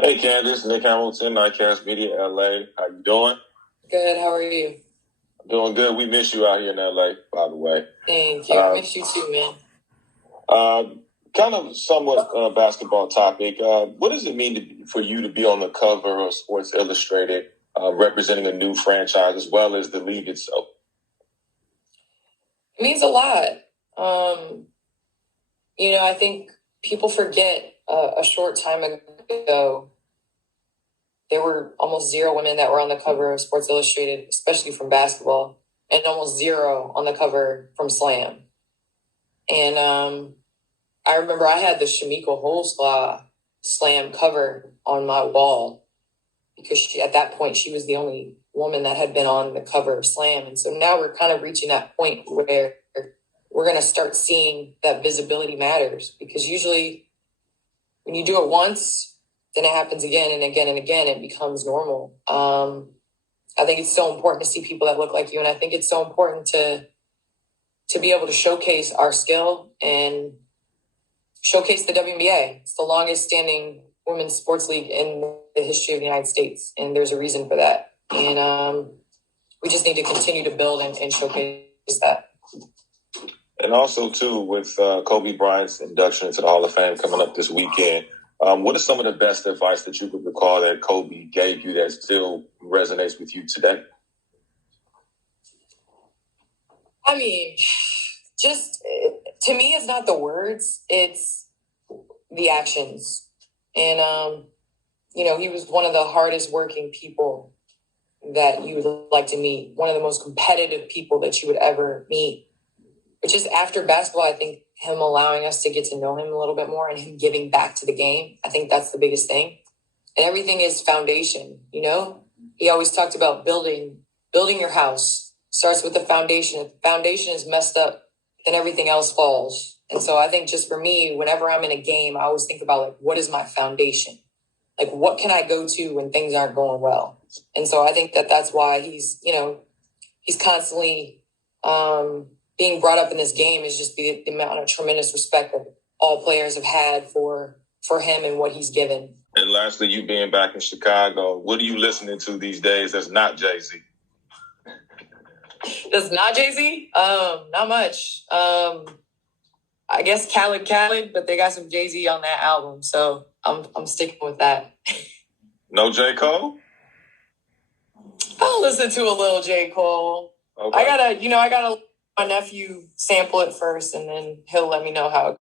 Hey, Candace, Nick Hamilton, Nightcast Media, LA. How you doing? Good. How are you? Doing good. We miss you out here in LA, by the way. Thank you. I miss you too, man. Kind of somewhat basketball topic. What does it mean for you to be on the cover of Sports Illustrated, representing a new franchise as well as the league itself? It means a lot. I think people forget a short time ago, there were almost zero women that were on the cover of Sports Illustrated, especially from basketball, and almost zero on the cover from Slam. And I remember I had the Shamika Holesclaw Slam cover on my wall because at that point she was the only woman that had been on the cover of Slam. And so now we're kind of reaching that point where we're going to start seeing that visibility matters, because usually when you do it once, then it happens again and again and again. It becomes normal. I think it's so important to see people that look like you. And I think it's so important to be able to showcase our skill and showcase the WNBA. It's the longest standing women's sports league in the history of the United States. And there's a reason for that. And we just need to continue to build and showcase that. And also, too, with Kobe Bryant's induction into the Hall of Fame coming up this weekend, what is some of the best advice that you could recall that Kobe gave you that still resonates with you today? I mean, just to me, it's not the words, it's the actions. And, he was one of the hardest working people that you would like to meet, one of the most competitive people that you would ever meet. But just after basketball, I think him allowing us to get to know him a little bit more and him giving back to the game, I think that's the biggest thing. And everything is foundation, He always talked about building your house starts with the foundation. If the foundation is messed up, then everything else falls. And so I think just for me, whenever I'm in a game, I always think about, what is my foundation? What can I go to when things aren't going well? And so I think that's why he's constantly being brought up in this game, is just the amount of tremendous respect that all players have had for him and what he's given. And lastly, you being back in Chicago, what are you listening to these days that's not Jay-Z? That's not Jay-Z? Not much. I guess Khaled, but they got some Jay-Z on that album, so I'm sticking with that. No J. Cole? I'll listen to a little J. Cole. Okay. I gotta my nephew sample it first, and then he'll let me know how it